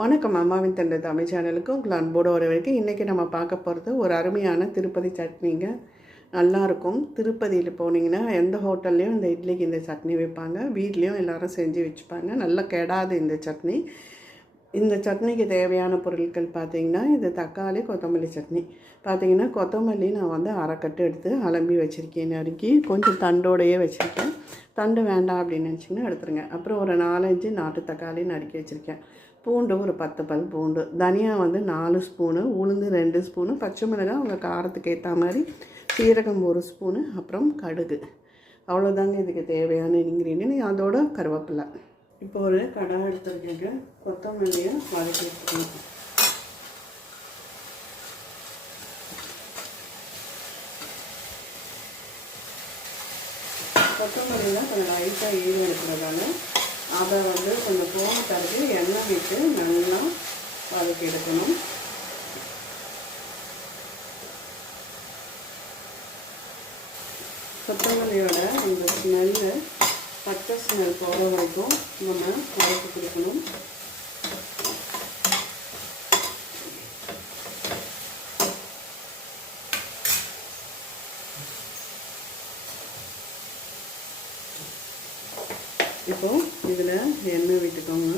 வணக்கம் அம்மாவின் தந்தை தமிழ் சேனலுக்கு உங்கள் அன்போடு வரைக்கும் இன்றைக்கி நம்ம பார்க்க போகிறது ஒரு அருமையான திருப்பதி சட்னிங்க. நல்லாயிருக்கும் திருப்பதியில் போனீங்கன்னா எந்த ஹோட்டல்லையும் இந்த இட்லிக்கு இந்த சட்னி வைப்பாங்க. வீட்லேயும் எல்லாரும் செஞ்சு வச்சுப்பாங்க. நல்லா கெடாது இந்த சட்னி. இந்த சட்னிக்கு தேவையான பொருட்கள் பார்த்தீங்கன்னா இது தக்காளி கொத்தமல்லி சட்னி. பார்த்தீங்கன்னா கொத்தமல்லி நான் வந்து அரைக்கட்டு எடுத்து அலம்பி வச்சுருக்கேன் நறுக்கி. கொஞ்சம் தண்டோடையே வச்சுருக்கேன். தண்டு வேண்டாம் அப்படின்னு நினச்சிங்கன்னா எடுத்துருங்க. அப்புறம் ஒரு நாலஞ்சு நாட்டு தக்காளி நறுக்கி வச்சுருக்கேன். பூண்டு ஒரு பத்து பல் பூண்டு. தனியா வந்து நாலு ஸ்பூனு உளுந்து ரெண்டு ஸ்பூனு பச்சை மிளகாய் உங்கள் காரத்துக்கு ஏற்ற மாதிரி சீரகம் ஒரு ஸ்பூனு அப்புறம் கடுகு. அவ்வளோதாங்க இதுக்கு தேவையான இன்க்ரீடியன்ட் அதோட கருவேப்பிலை. இப்போ ஒரு கடாய் எடுத்துருக்கேங்க. கொத்தமல்லியை வதக்கி எடுத்துக்கணும். கொத்தமல்லியில் கொஞ்சம் லைட்டாக ஈரம் இருக்கிறதால அதை வந்து கொஞ்சம் போன பிறகு எண்ணெய் விட்டு நல்லா வதக்கி எடுக்கணும். கொத்தமல்லியோட இந்த ஸ்மெல்லு பச்சை ஸ்மெல் போகிற வரைக்கும் நம்ம வதக்கி கொடுக்கணும். இப்போ இதில் எண்ணெய் விட்டுக்கோங்க.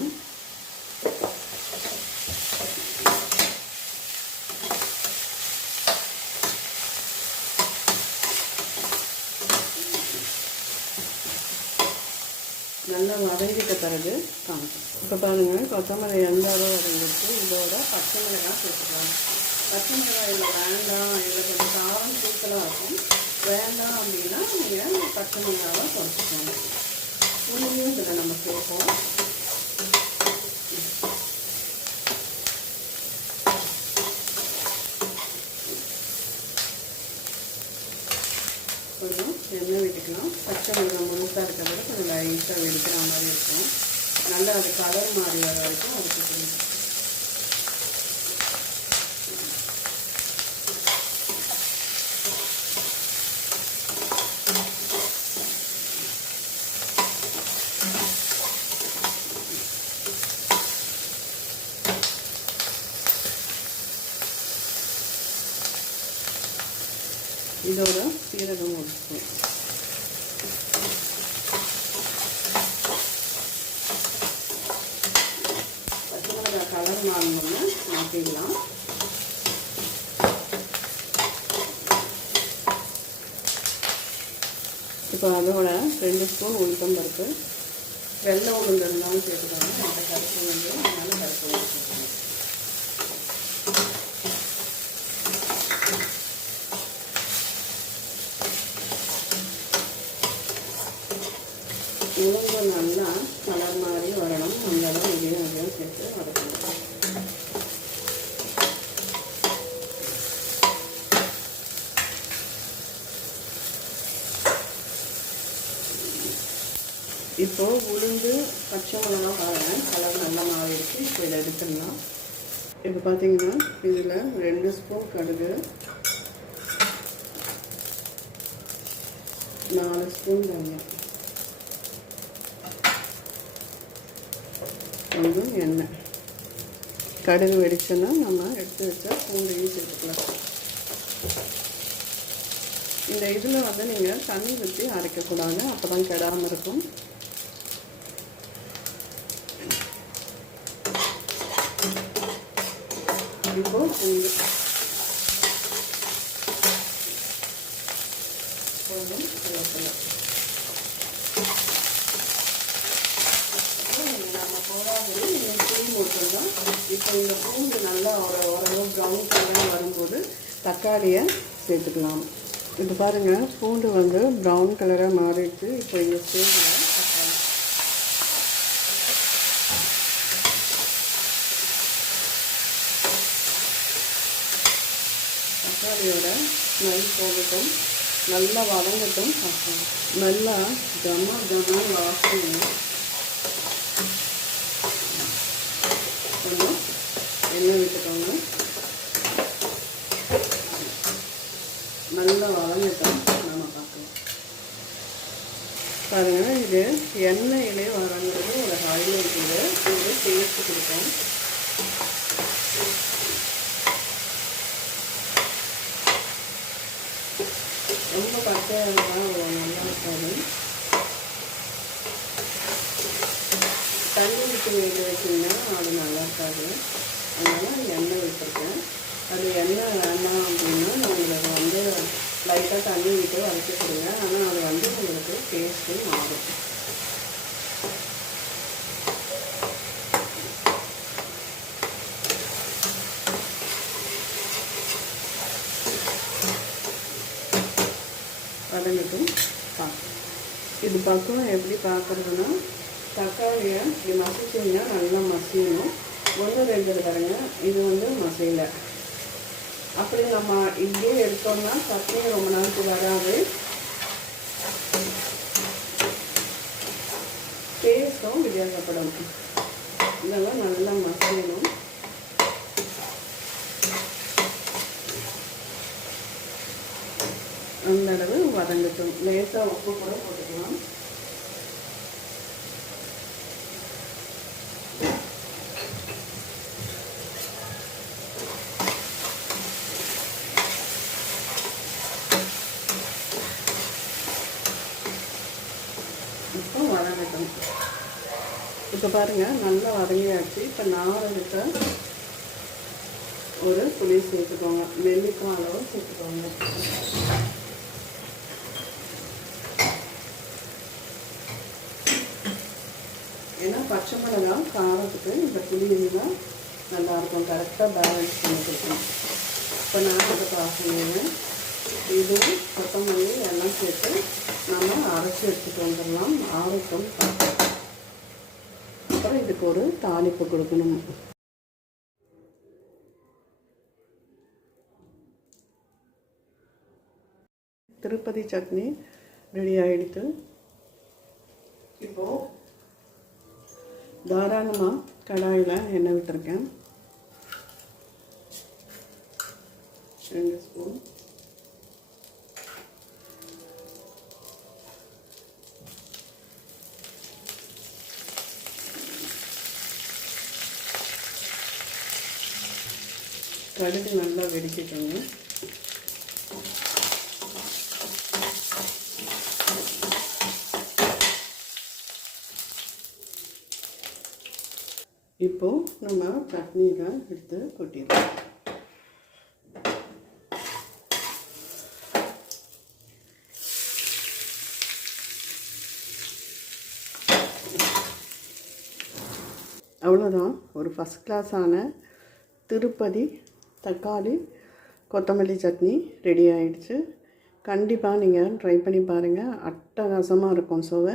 நல்லா வதங்கிட்ட பிறகு காமிக்கும் இப்போ பாருங்கள் கொத்தமல்லி எந்த அளவு வதங்கிருக்கு இதோட பச்சை மிளகாய் சேர்த்துக்கலாம். பச்சை மிளகாய் இல்லை வேண்டாம். இல்லை கொஞ்சம் காரம் தூக்கலாக இருக்கும். வேண்டாம் அப்படின்னா நீங்கள் பச்சை மிளகாவை குறைச்சிக்கோங்க. சேர்ப்போம் கொஞ்சம் எண்ணெய் விட்டுக்கலாம் பச்சை மிளகாய் முழுசாக இருக்கிறத கொஞ்சம் லைட்டாக வெடிக்கிற மாதிரி இருக்கும் நல்லா அது கலர் மாறி வர வரைக்கும் அதுக்கு இதோட சீரகம் ஒரு ஸ்பூன் பச்சை மிளகாய் கலர் மாறணும்னா மாற்றிடலாம் இப்போ அதோட ரெண்டு ஸ்பூன் உளுத்தம் பருப்பு வெள்ளை உளுந்து இருந்தாலும் சேர்த்துக்கோங்க. மற்ற கருப்பு உளுந்து அதனால கருப்பு உளுந்து நல்லா கலர் மாதிரி வரணும் அந்த அளவு இதையும் அதையும் சேர்த்து வதக்கணும் இப்போ உளுந்து பச்சை மிளகா பாருங்கள் கலர் நல்லா இருக்குது இப்போ இதை எடுத்துடலாம். இப்போ பார்த்தீங்கன்னா இதில் ரெண்டு ஸ்பூன் கடுகு நாலு ஸ்பூன் தனியா கொஞ்சம் எண்ணெய். கடுகு வெடிச்சோன்னா நம்ம எடுத்து வச்சா பூண்டையும் சேர்த்துக்கலாம். இந்த இதில் வந்து நீங்கள் தண்ணி ஊற்றி அரைக்கக்கூடாது. அப்போ தான் கெடாமல் இருக்கும். இப்போ பூண்டு கொஞ்சம் கருவேப்பிலை நம்ம போடாதது நீங்கள் புளி இப்போ இந்த பூண்டு நல்லா ஒரு ஓரளவு ப்ரௌன் கலர் வரும்போது தக்காளியை சேர்த்துக்கலாம். இப்போ பாருங்கள் பூண்டு வந்து ப்ரௌன் கலராக மாறிடுச்சு. இப்போ இந்த ஸ்டேஜில் தக்காளியோட ஸ்மெல் போகட்டும் நல்லா வதங்கட்டும். நல்லா கம கம வாசனை. கொஞ்சம் எண்ணெய் விட்டுக்கோங்க. நல்லா வதங்கட்டும். நம்ம பார்க்கலாம். பாருங்கள் இது எண்ணெயிலே வரங்கிறது ஒரு ஹைலைட் இது. இது சேர்த்து கொடுக்கும். ரொம்ப பச்சையாக இருந்தால் நல்லா இருக்காது தண்ணி விட்டு வேக வச்சிங்கன்னா அது நல்லா இருக்காது. அதனால் எண்ணெய் விட்டுருக்கேன் அது எண்ணெய் வேண்டாம் அப்படின்னா உங்களுக்கு வந்து லைட்டாக தண்ணி விட்டு வதக்கி கொடுங்க. ஆனால் அது வந்து உங்களுக்கு டேஸ்ட்டு மாறும். வதங்கட்டும் பார்க்கலாம் இது பக்கம் எப்படி பார்க்குறதுன்னா தக்காளியை இப்படி மசிச்சிங்கன்னா நல்லா மசியணும். ஒன்று ரெண்டு தரங்க இது வந்து மசையலை. அப்படி நம்ம இங்கே எடுத்தோம்னா சட்னி ரொம்ப நாளுக்கு வராது. டேஸ்ட்டும் வித்தியாசப்படும். இதெல்லாம் நல்லா மசியணும் அந்த அளவு வதங்கட்டும் லேசாக உப்பு கூட போட்டுக்கலாம். இப்போ வதங்கட்டும். இப்போ பாருங்கள் நல்லா வதங்கியாச்சு. இப்போ நார் ஒரு புளி சேர்த்துக்கோங்க. நெல்லிக்காய் அளவு சேர்த்துக்கோங்க. ஏன்னா பச்சை மிளகாய் காரத்துக்கு இந்த புளி இருந்தால் நல்லாயிருக்கும். கரெக்டாக பேலன்ஸ் பண்ணி கொடுக்கணும். இப்போ நான் இதை பார்க்கணும் இதுவும் கொத்தமல்லி எல்லாம் சேர்த்து நம்ம அரைச்சி எடுத்துகிட்டு வந்துடலாம். ஆரோக்கியம் அப்புறம் இதுக்கு ஒரு தாளிப்பு கொடுக்கணும். திருப்பதி சட்னி ரெடி ஆகிடுத்து இப்போது தாராளமாக கடாயில் எண்ணெய் விட்டுருக்கேன். ரெண்டு ஸ்பூன். கடுகு நல்லா வெடிக்கட்டுங்க. இப்போது நம்ம சட்னியில் எடுத்து கொட்டிடலாம். அவ்வளோதான் ஒரு ஃபஸ்ட் கிளாஸான திருப்பதி தக்காளி கொத்தமல்லி சட்னி ரெடி ஆயிடுச்சு. கண்டிப்பாக நீங்கள் ட்ரை பண்ணி பாருங்கள் அட்டகாசமாக இருக்கும் சுவை